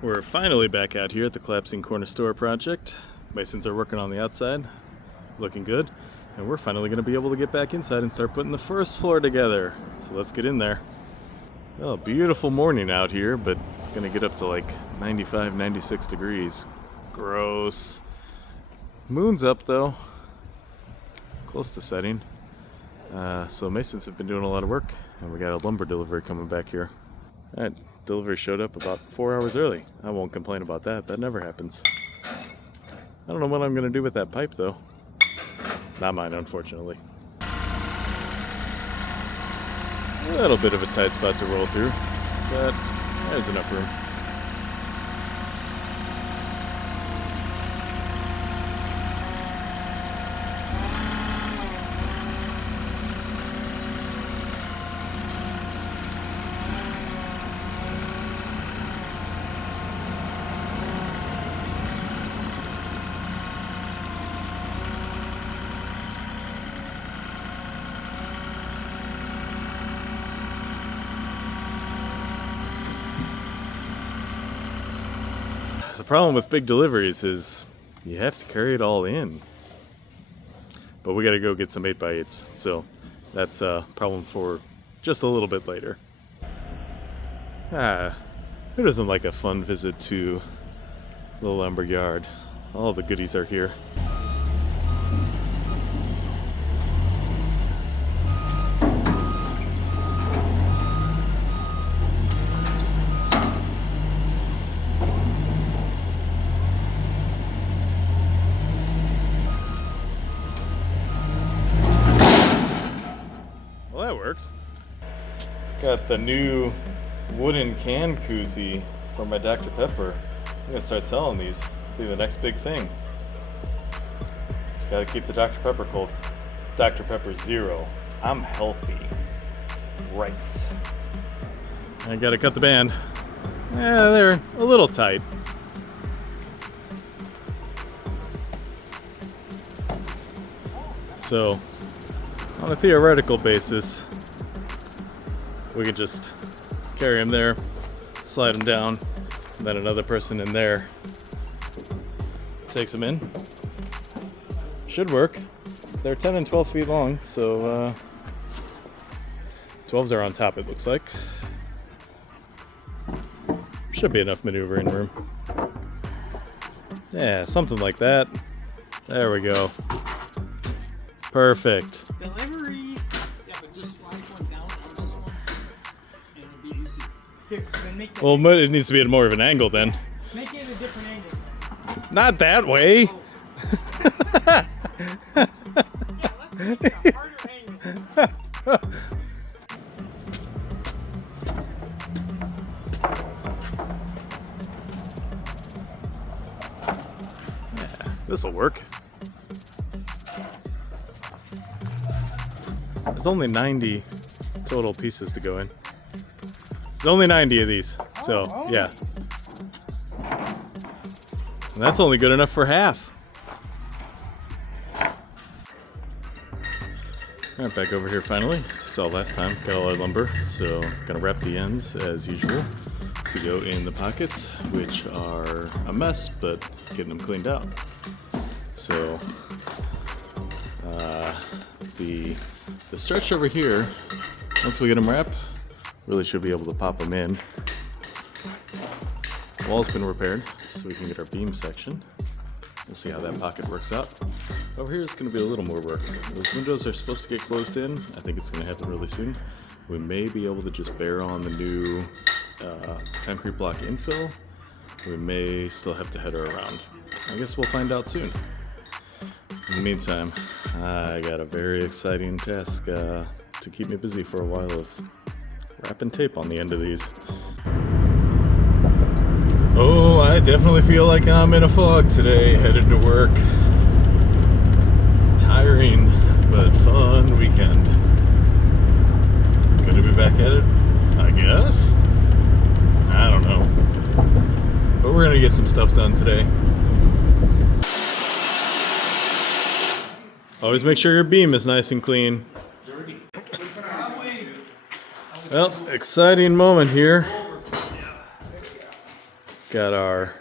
We're finally back out here at the collapsing corner store project. Masons are working on the outside, looking good, and we're finally going to be able to get back inside and start putting the first floor together. So let's get in there. Oh, beautiful morning out here, but it's going to get up to like 95, 96 degrees. Gross. Moon's up though, close to setting. So Masons have been doing a lot of work, and we got a lumber delivery coming back here. That delivery showed up about 4 hours early. I won't complain about that. That never happens. I don't know what I'm going to do with that pipe, though. Not mine, unfortunately. A little bit of a tight spot to roll through, but there's enough room. The problem with big deliveries is you have to carry it all in. But we gotta go get some 8x8s, so that's a problem for just a little bit later. Who doesn't like a fun visit to the lumber yard? All the goodies are here. That works. Got the new wooden can koozie for my Dr. Pepper. I'm gonna start selling these. Be the next big thing. Gotta keep the Dr. Pepper cold. Dr. Pepper Zero. I'm healthy. Right. I gotta cut the band. They're a little tight. So, on a theoretical basis, we could just carry him there, slide him down, and then another person in there takes him in. Should work. They're 10 and 12 feet long, so 12s are on top, it looks like. Should be enough maneuvering room. Yeah, something like that. There we go. Perfect. Delivery! Yeah, but just slide one down on this one, and it'll be easy. Here, then make that. Well, it needs to be at more of an angle then. Make it a different angle. Not that way. Oh. Yeah, let's make it a harder angle. Yeah, this'll work. There's only 90 total pieces to go in. There's only 90 of these, so yeah. And that's only good enough for half. Alright, back over here finally. Saw last time, got all our lumber, so gonna wrap the ends as usual to go in the pockets, which are a mess, but getting them cleaned out. So, the stretch over here, once we get them wrapped, really should be able to pop them in. Wall's been repaired, so we can get our beam section. We'll see how that pocket works out. Over here is going to be a little more work. Those windows are supposed to get closed in. I think it's going to happen really soon. We may be able to just bear on the new concrete block infill. We may still have to head her around. I guess we'll find out soon. In the meantime, I got a very exciting task to keep me busy for a while of wrapping tape on the end of these. Oh, I definitely feel like I'm in a fog today, headed to work. Tiring, but fun weekend. Gonna be back at it, I guess? I don't know. But we're gonna get some stuff done today. Always make sure your beam is nice and clean. Well, exciting moment here. Got our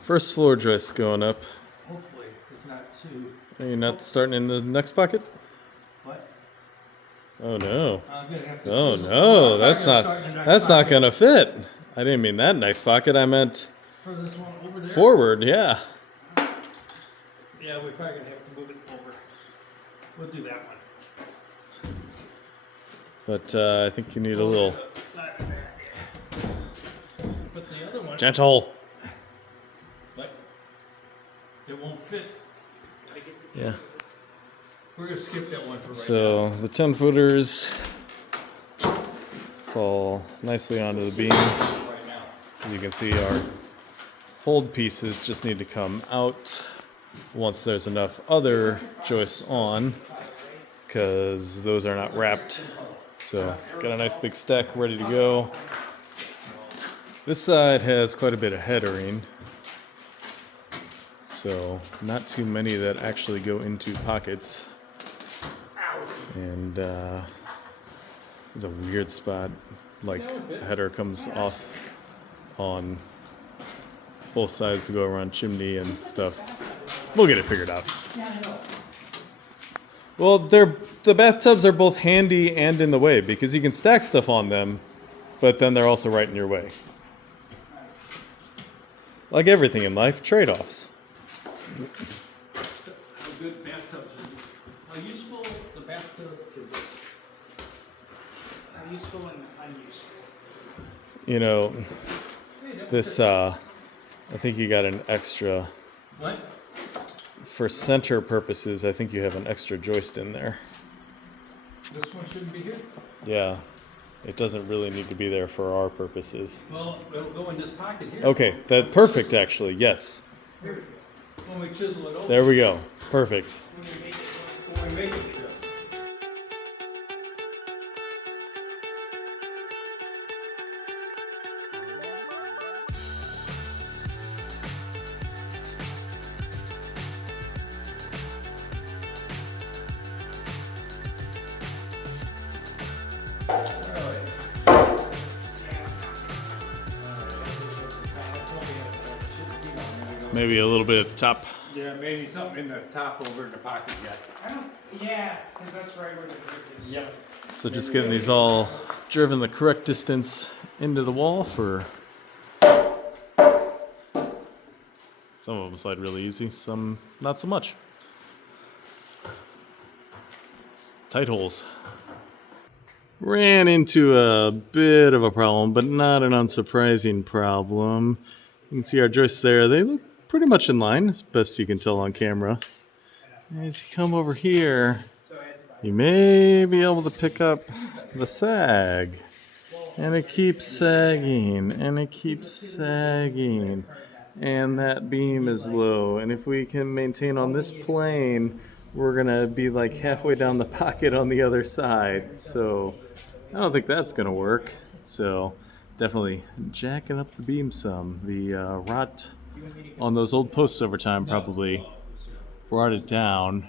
first floor joist going up. Hopefully, it's not too. Are you not starting in the next pocket? What? Oh no. I'm gonna have to. Oh chisel- no, I'm that's gonna not start in the next that's not pocket. gonna fit. I didn't mean that next pocket. I meant For this one over there. forward. Yeah. Yeah, we're probably gonna have to move it over. We'll do that one. But I think you need a little Side of that, yeah. But the other one. gentle. But it won't fit. Yeah. We're gonna skip that one for right So the 10 footers fall nicely onto the beam. now. Right now. As you can see, our hold pieces just need to come out once there's enough other joists on, because those are not wrapped. So got a nice big stack ready to go. This side has quite a bit of headering, so not too many that actually go into pockets. And there's a weird spot, like the header comes off on both sides to go around chimney and stuff. We'll get it figured out. Well, the bathtubs are both handy and in the way, because you can stack stuff on them, but then they're also right in your way. Like everything in life, trade-offs. How good bathtubs are. How useful the bathtub is. How useful and unuseful. You know, this, I think you got an extra, What? for center purposes, I think you have an extra joist in there. This one shouldn't be here? Yeah, it doesn't really need to be there for our purposes. Well, it'll go in this pocket here. Okay, that's perfect actually, yes. Here. When we chisel it over. There we go, perfect. When we make it. Maybe a little bit at the top. Yeah, maybe something in the top over in the pocket yet. I don't. Yeah, because that's right where the grip is. Yep. So just getting these all driven the correct distance into the wall for some of them slide really easy, some not so much. Tight holes. Ran into a bit of a problem, but not an unsurprising problem. You can see our joists there. They look pretty much in line, as best you can tell on camera. As you come over here, you may be able to pick up the sag. And it keeps sagging, and it keeps sagging. And that beam is low. And if we can maintain on this plane, we're gonna be like halfway down the pocket on the other side. So I don't think that's gonna work. So definitely jacking up the beam some. The rot on those old posts over time probably brought it down.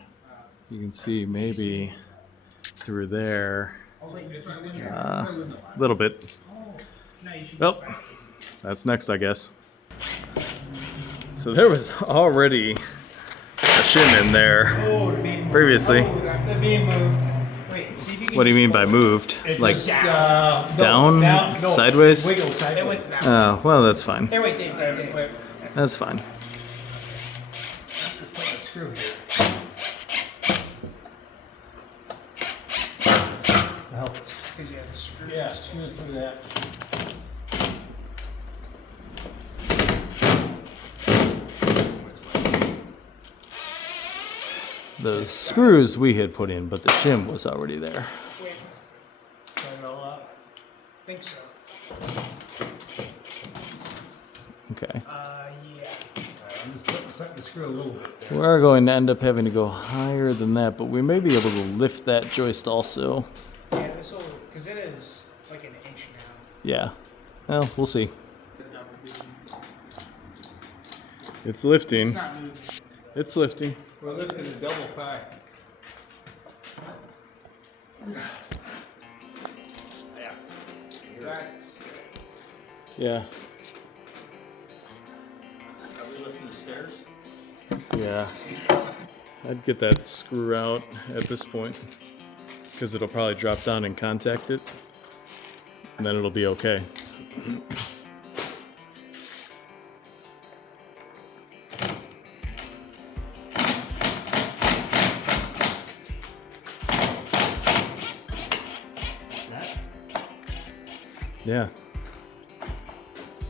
You can see maybe through there a little bit. Well, that's next, I guess. So there was already a shim in there Oh, the beam moved. previously. Oh, the beam moved. Wait, see if you can. What do you mean by moved? It Like, just, down? no, Sideways? Wiggle It sideways. went that way. well, that's fine. Here, wait, Dave. Wait, That's fine. just put a screw here. To help us. Because you had the screw. Yeah, screw it through that. Those screws we had put in, but the shim was already there. Wait, Turn it all up. think so. Okay. Yeah. I'm just putting something to screw a little bit there. We're going to end up having to go higher than that, but we may be able to lift that joist also. Yeah, this will, because it is like an inch now. Yeah. Well, we'll see. It's lifting. It's not moving. It's lifting. We're lifting a double pie. Yeah. That's. Yeah. lifting the stairs? Yeah. I'd get that screw out at this point because it'll probably drop down and contact it, and then it'll be okay. Yeah.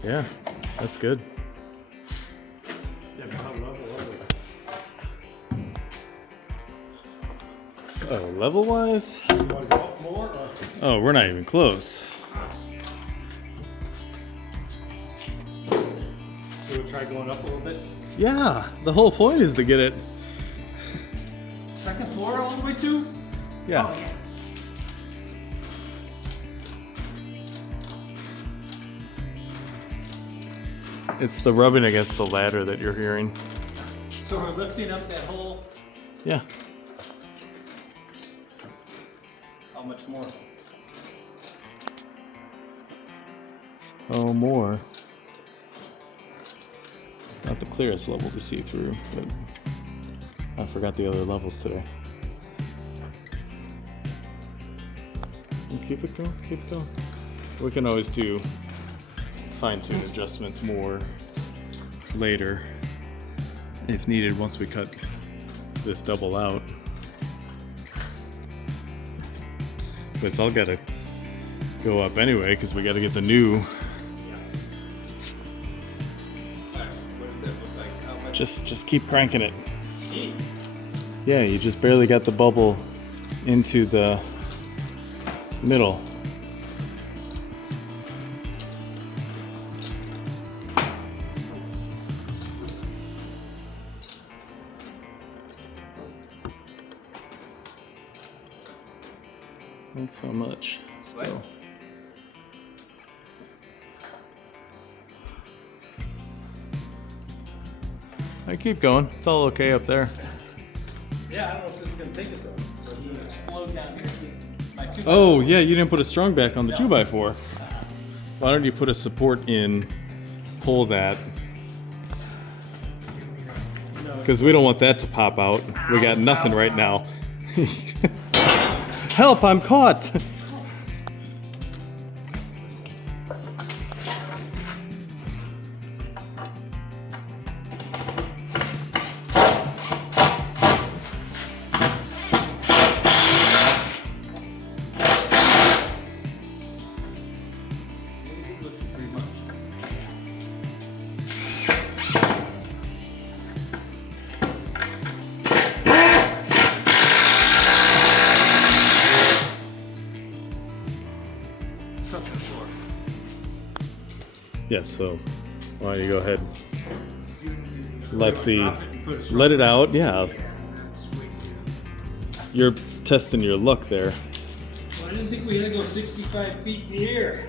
Yeah, that's good. Yeah, but how level are Oh, level-wise? they? You want to go up more? Or? Oh, we're not even close. We'll try going up a little bit. Yeah, the whole point is to get it. Second floor all the way to? Yeah. Oh, yeah. It's the rubbing against the ladder that you're hearing. So we're lifting up that whole. Yeah. How much more? Oh, more. Not the clearest level to see through, but I forgot the other levels today. And keep it going, keep it going. We can always do fine-tune adjustments more later if needed once we cut this double out. But it's all gotta go up anyway because we gotta get the new. What does that look like? How much? Just keep cranking it. Eight. Yeah, you just barely got the bubble into the middle. That's how much still. I keep going. It's all okay up there. Yeah, I don't know if this is going to take it though. So it's going to explode down here. My two Oh, yeah, you didn't put a strong back on the 2x4. Why don't you put a support in, pull that? Because we don't want that to pop out. We got nothing right now. Help, I'm caught! pretty much. Second floor. Yes, so why don't you go ahead? Drop it and put a Let it out, yeah. That's way too. You're testing your luck there. Well, I didn't think we had to go 65 feet in the air.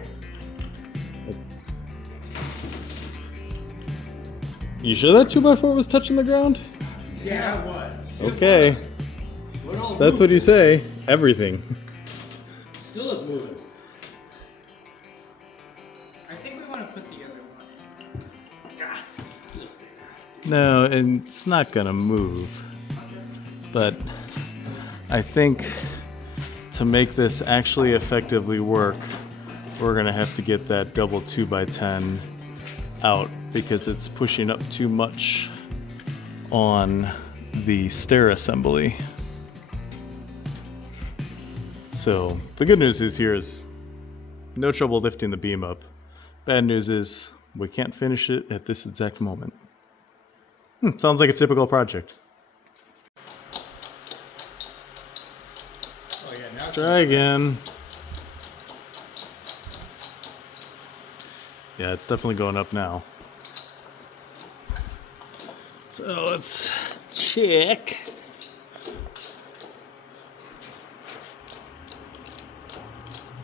You sure that 2x4 was touching the ground? Yeah, it was. Okay. What all That's what you say. Everything. Still is moving. I think we want to put the other one. Ah, This thing. No, and it's not gonna move. But I think to make this actually effectively work, we're gonna have to get that double 2x10 out because it's pushing up too much on the stair assembly. So the good news is here is no trouble lifting the beam up. Bad news is we can't finish it at this exact moment. Sounds like a typical project. Oh yeah, now Try again. Yeah, it's definitely going up now. So let's check.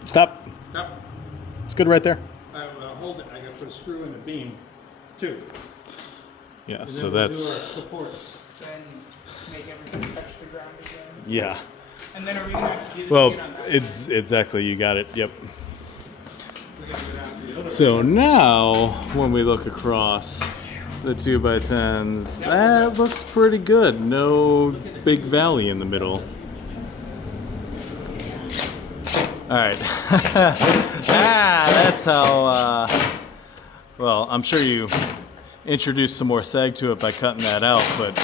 Stop. Stop. It's good right there. Hold it. I got to put a screw in the beam, too. Yeah, And so then we'll that's do our supports. then make everything touch the ground again. yeah. And then are we going to have to do this Well, again on that it's exactly you got it. Yep. We're gonna go down to the other. So now when we look across, the 2x10s. That looks pretty good. No big valley in the middle. Alright. That's how, well, I'm sure you introduced some more sag to it by cutting that out, but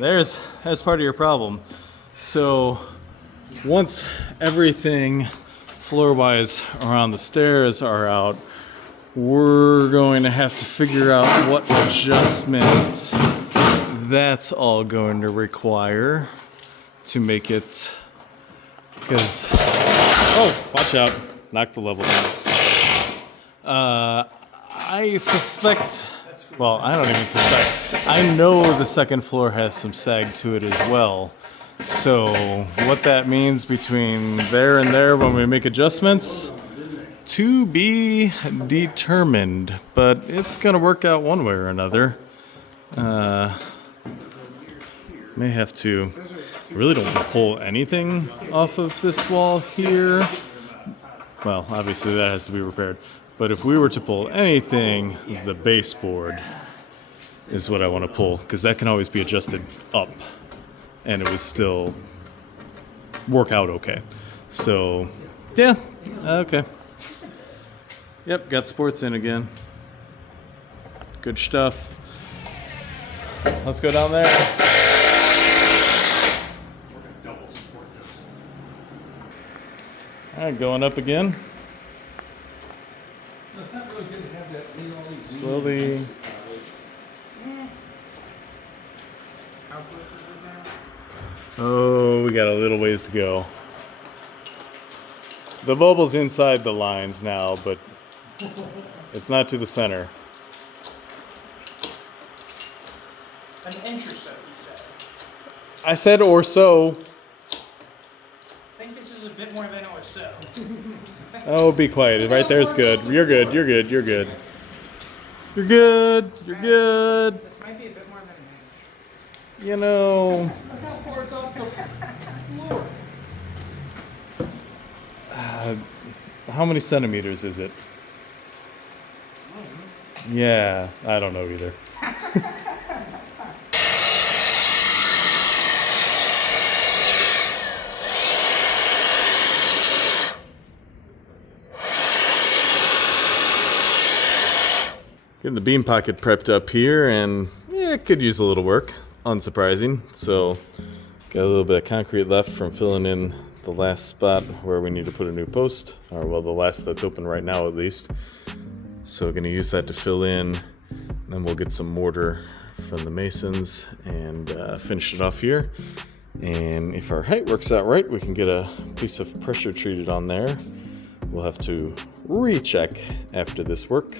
that's part of your problem. So once everything floor-wise around the stairs are out, we're going to have to figure out what adjustment that's all going to require to make it, because, oh, watch out, knock the level down. I suspect, well, I don't even suspect, I know the second floor has some sag to it as well. So what that means between there and there when we make adjustments, to be determined, but it's gonna work out one way or another. May have to, I really don't pull anything off of this wall here. Well, obviously that has to be repaired. But if we were to pull anything, the baseboard is what I want to pull, because that can always be adjusted up and it would still work out okay. So, yeah, okay. Yep, got sports in again. Good stuff. Let's go down there. All right, going up again. No, it's not really good to have that in all these. Slowly. How close is it now? Oh, we got a little ways to go. The bubble's inside the lines now, but it's not to the center. An inch or so, you said. I said or so. I think this is a bit more than or so. Oh, be quiet. Right there's good. You're good. You're good. You're good. You're good. You're good. This might be a bit more than an inch. You know. Look how far it's off the floor. How many centimeters is it? Yeah, I don't know either. Getting the beam pocket prepped up here, and yeah, it could use a little work. Unsurprising. So, got a little bit of concrete left from filling in the last spot where we need to put a new post, or well, the last that's open right now at least. So we're going to use that to fill in, then we'll get some mortar from the masons and finish it off here. And if our height works out right, we can get a piece of pressure treated on there. We'll have to recheck after this work.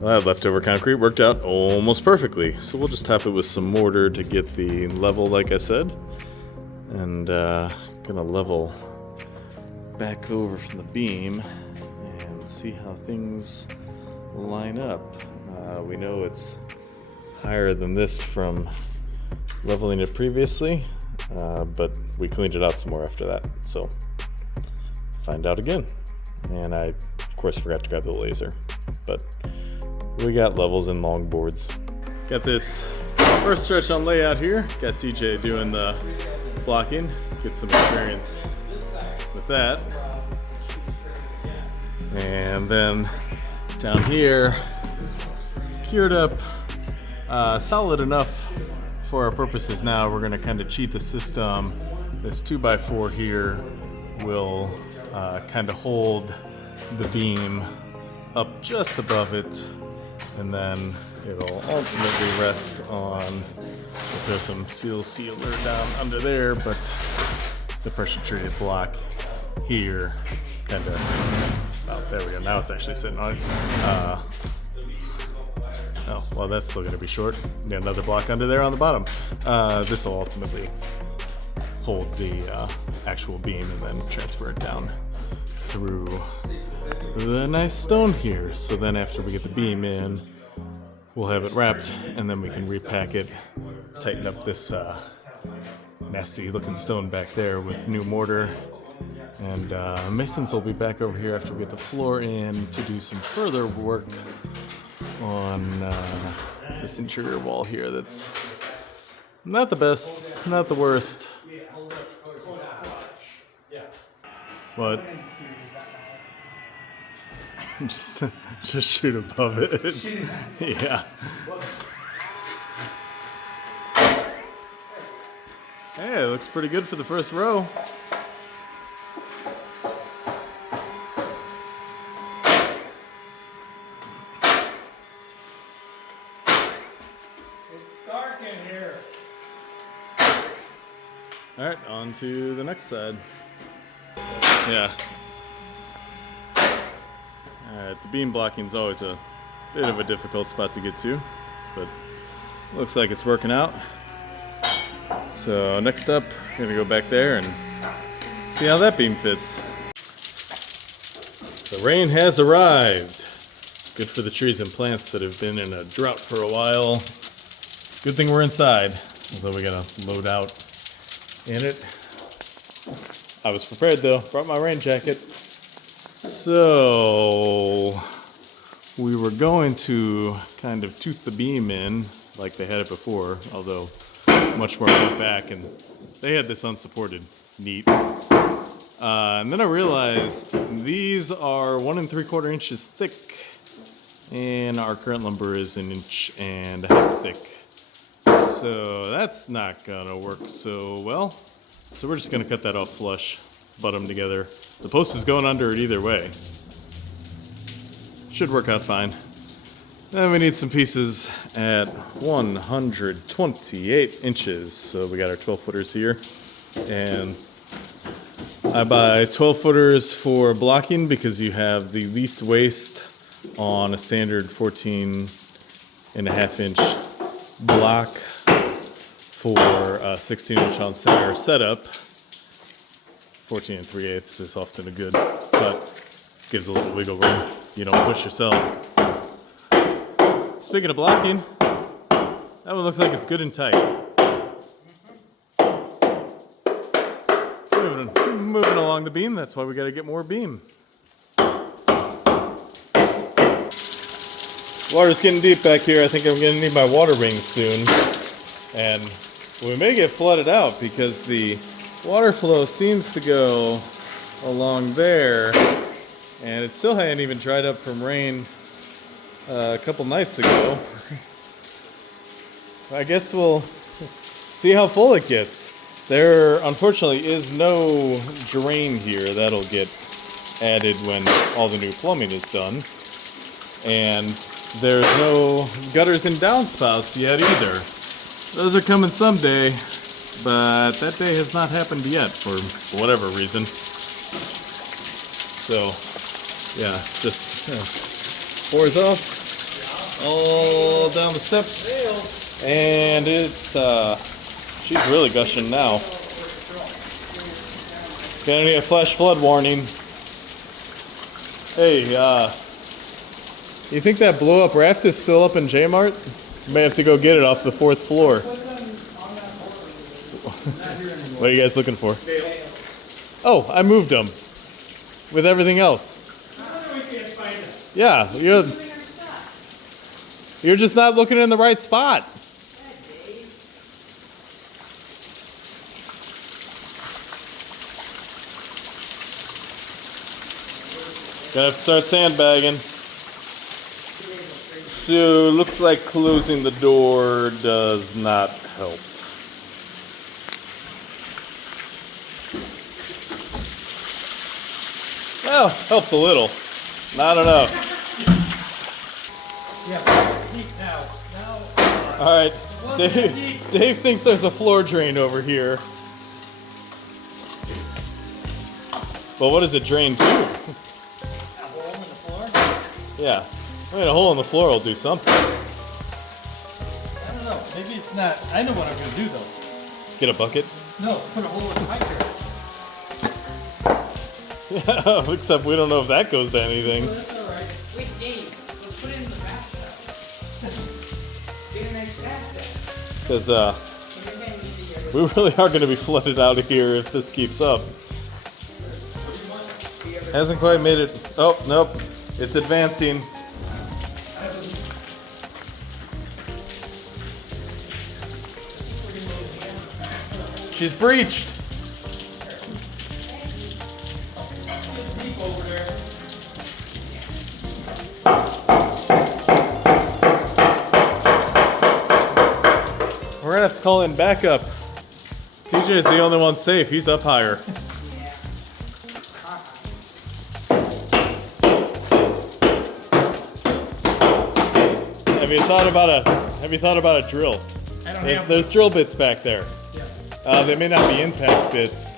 Well, that leftover concrete worked out almost perfectly, so we'll just top it with some mortar to get the level, like I said. And gonna level back over from the beam and see how things line up. We know it's higher than this from leveling it previously, but we cleaned it out some more after that, so find out again. And I, of course, forgot to grab the laser, but we got levels and long boards. Got this first stretch on layout here. Got TJ doing the blocking, get some experience with that. And then down here, it's cured up solid enough for our purposes now. We're gonna kind of cheat the system. This 2x4 here will kind of hold the beam up just above it, and then it'll ultimately rest on, there's some sealer down under there, but the pressure treated block here kind of, oh, there we go, now it's actually sitting on it. Oh, well, that's still gonna be short. Need another block under there on the bottom. This will ultimately hold the actual beam and then transfer it down through the nice stone here. So then after we get the beam in, we'll have it wrapped, and then we can repack it, tighten up this nasty looking stone back there with new mortar. And masons will be back over here after we get the floor in to do some further work on this interior wall here that's not the best, not the worst. What? Just shoot above it. Yeah. Hey, it looks pretty good for the first row. It's dark in here. All right, on to the next side. Yeah. Alright, the beam blocking is always a bit of a difficult spot to get to, but looks like it's working out. So next up, we're gonna go back there and see how that beam fits. The rain has arrived. Good for the trees and plants that have been in a drought for a while. Good thing we're inside, although we gotta load out in it. I was prepared though, brought my rain jacket. So we were going to kind of tooth the beam in like they had it before, although much more put back, and they had this unsupported. Neat. And then I realized these are 1 3/4 inches thick, and our current lumber is 1.5 inches thick. So that's not gonna work so well. So we're just gonna cut that off flush, butt them together. The post is going under it either way. Should work out fine. Then we need some pieces at 128 inches. So we got our 12 footers here. And I buy 12 footers for blocking because you have the least waste on a standard 14.5 inch block for a 16-inch on center setup. 14 3/8 is often a good, but gives a little wiggle room. You don't push yourself. Speaking of blocking, that one looks like it's good and tight. Moving along the beam, that's why we gotta get more beam. Water's getting deep back here. I think I'm gonna need my water wings soon. And we may get flooded out because the water flow seems to go along there, and it still hadn't even dried up from rain a couple nights ago. I guess we'll see how full it gets. There unfortunately is no drain here. That'll get added when all the new plumbing is done. And there's no gutters and downspouts yet either. Those are coming someday. But that day has not happened yet for whatever reason. So, yeah, just pours off all down the steps. And it's, she's really gushing now. Gonna need a flash flood warning. Hey, you think that blow up raft is still up in J-Mart? You may have to go get it off the 4th floor. What are you guys looking for? Oh, I moved them with everything else. Yeah, you're just not looking in the right spot. Gonna have to start sandbagging. So looks like closing the door does not help. Well, helps a little. Not enough. Yeah, deep now. All right, Dave thinks there's a floor drain over here. But what does it drain to? A hole in the floor? Yeah, I mean a hole in the floor will do something. I don't know. Maybe it's not. I know what I'm going to do though. Get a bucket? No, put a hole in the pipe here. Yeah, except we don't know if that goes to anything. That's all right. Wait, Dave, let's put it in the bathtub. Get a nice bathtub. Because we really are going to be flooded out of here if this keeps up. Hasn't quite made it. Oh, nope. It's advancing. She's breached. Deep over there. We're gonna have to call in backup. TJ is the only one safe. He's up higher. Have you thought about a drill? I don't have There's drill bits back there. Yeah. They may not be impact bits.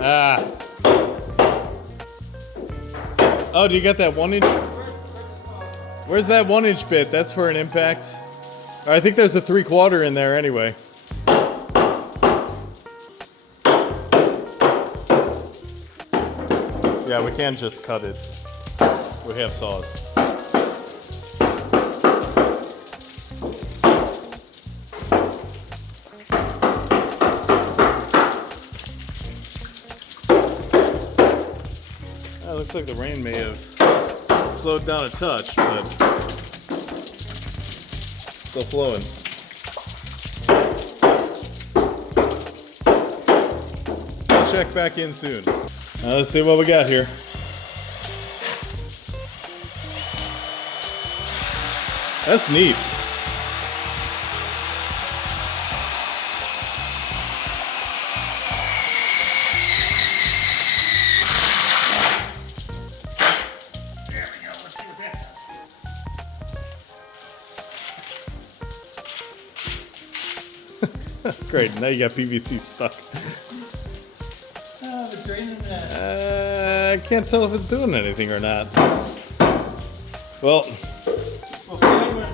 Ah. Oh, do you got that 1 inch? Where's that 1 inch bit? That's for an impact. I think there's a 3/4 in there anyway. Yeah, we can just cut it. We have saws. Looks like the rain may have slowed down a touch, but still flowing. I'll check back in soon. Let's see what we got here. That's neat. There we go. Let's see what that does. Great, now you got PVC stuck. The drain in that. I can't tell if it's doing anything or not. Well,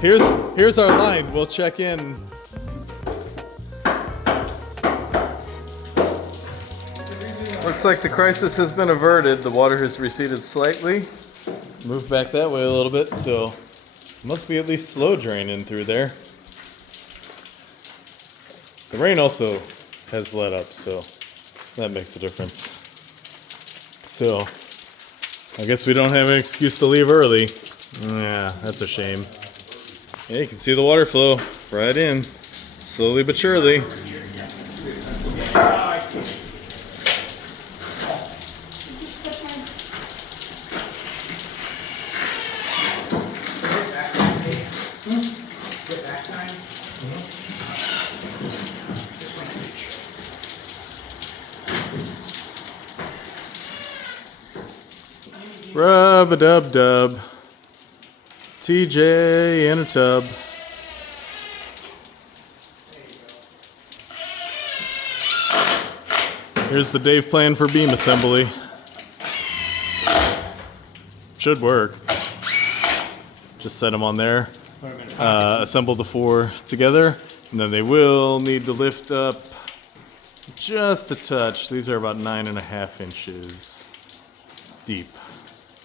here's our line. We'll check in. Looks like the crisis has been averted. The water has receded slightly. Move back that way a little bit, so must be at least slow draining through there. The rain also has let up, so that makes a difference. So, I guess we don't have an excuse to leave early. Yeah, that's a shame. Yeah, you can see the water flow right in, slowly but surely. Rub-a-dub-dub. TJ in a tub. Here's the Dave plan for beam assembly. Should work. Just set them on there. Assemble the 4 together, and then they will need to lift up just a touch. These are about 9.5 inches deep.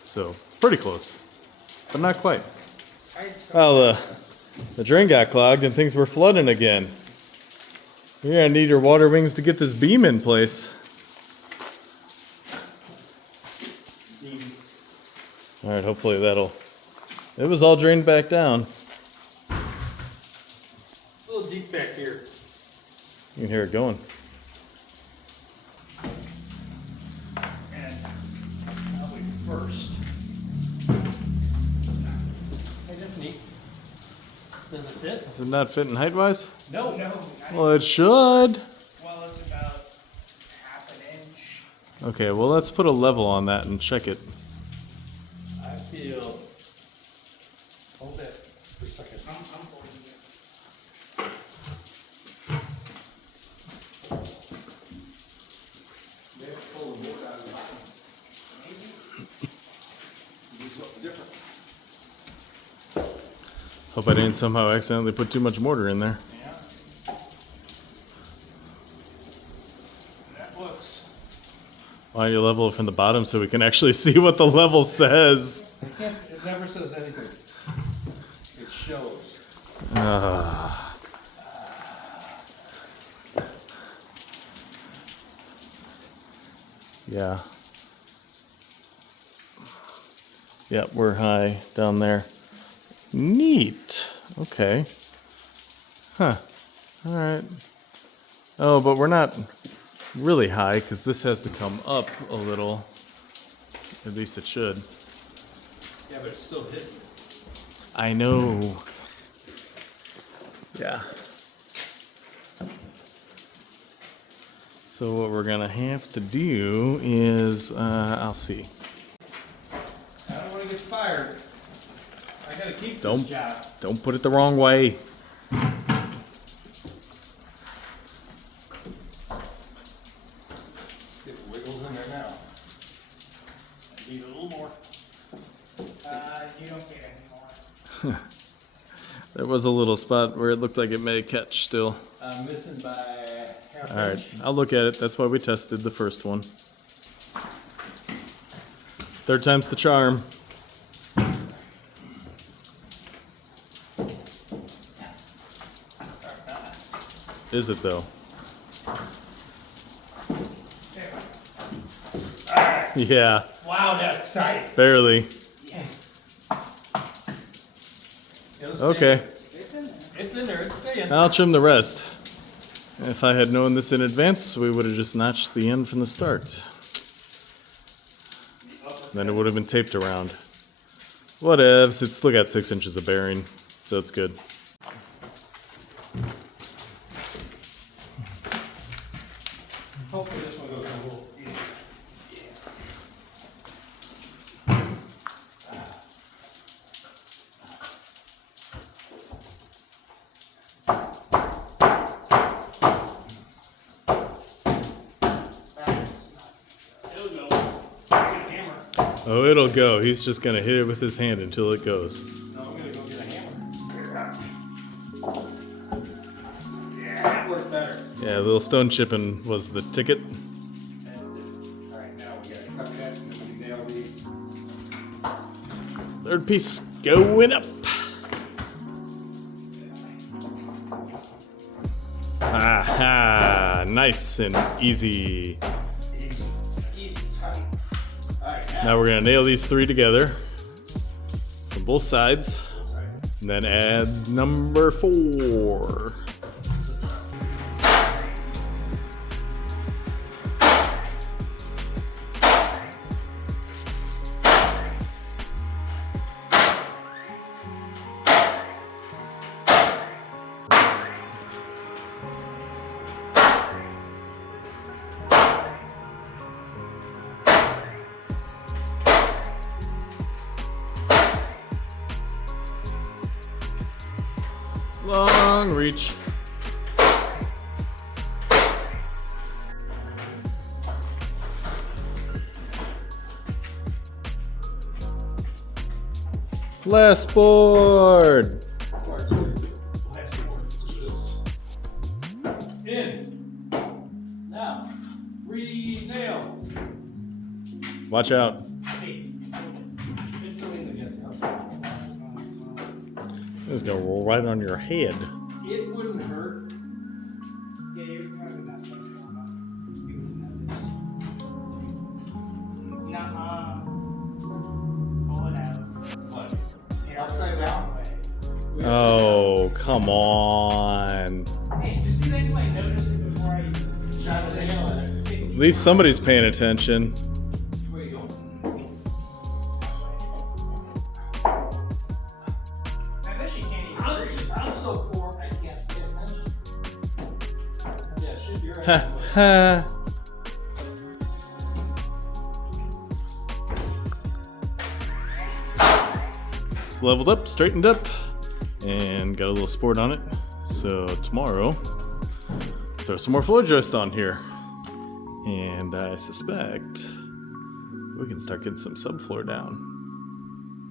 So, pretty close, but not quite. Well, the drain got clogged and things were flooding again. You're gonna need your water wings to get this beam in place. All right, hopefully it was all drained back down. A little deep back here. You can hear it going. And probably first. Hey, that's neat. Does it fit? Does it not fit in height-wise? No. Well, it should. Well, it's about half an inch. Okay, well, let's put a level on that and check it. I feel. Hold that for a second. I'm holding it. They have to pull the wood out of the bottom. Maybe. Do something different. Hope I didn't somehow accidentally put too much mortar in there. Yeah. That looks. Why don't you level it from the bottom so we can actually see what the level says? It never says anything. It shows. Yeah. Yep, we're high down there. Neat. Okay. Huh. All right. Oh, but we're not really high because this has to come up a little. At least it should. Yeah, but it's still hitting. I know. Yeah. So what we're gonna have to do is, I'll see. I don't want to get fired. I gotta keep Don't- this job. Don't put it the wrong way. Get the wiggles in there now. I need a little more. You don't get any more. There was a little spot where it looked like it may catch still. I'm missing by half All right, inch. I'll look at it. That's why we tested the first one. Third time's the charm. Is it though? Yeah, Wow, that's tight. barely. It'll stay. Okay, It's in there. It's in there. It's staying. I'll trim the rest. If I had known this in advance, we would have just notched the end from the start. Then it would have been taped around. Whatevs, it's still got 6 inches of bearing, so it's good. Hopefully this one goes a little easier. It'll go. Get a hammer. Oh, it'll go. He's just gonna hit it with his hand until it goes. No, I'm gonna go get a hammer. Yeah, that worked better. Yeah, a little stone chipping was the ticket. Alright, now we gotta cut that and then we nail these. Third piece going up. Aha! Nice and easy. Easy, tight. Alright, Now we're gonna nail these 3 together from both sides, and then add number 4. Long reach. Last board. In. Now, re-nail. Watch out. Hey, it's so in against the outside. It's gonna roll right on your head. It wouldn't hurt. Yeah, you're probably not pressure on that. You wouldn't have this. Nuh-uh. Pull it out. What? Here, Upside down? Oh, come on. Hey, just be like, notice it before I Shot a nail in it. At least somebody's paying attention. Where you going? I bet she can't even breathe. I'm so poor, I can't pay attention. Yeah, should be right. Ha ha. Leveled up, straightened up, and got a little sport on it. So tomorrow, throw some more floor joists on here. And I suspect we can start getting some subfloor down.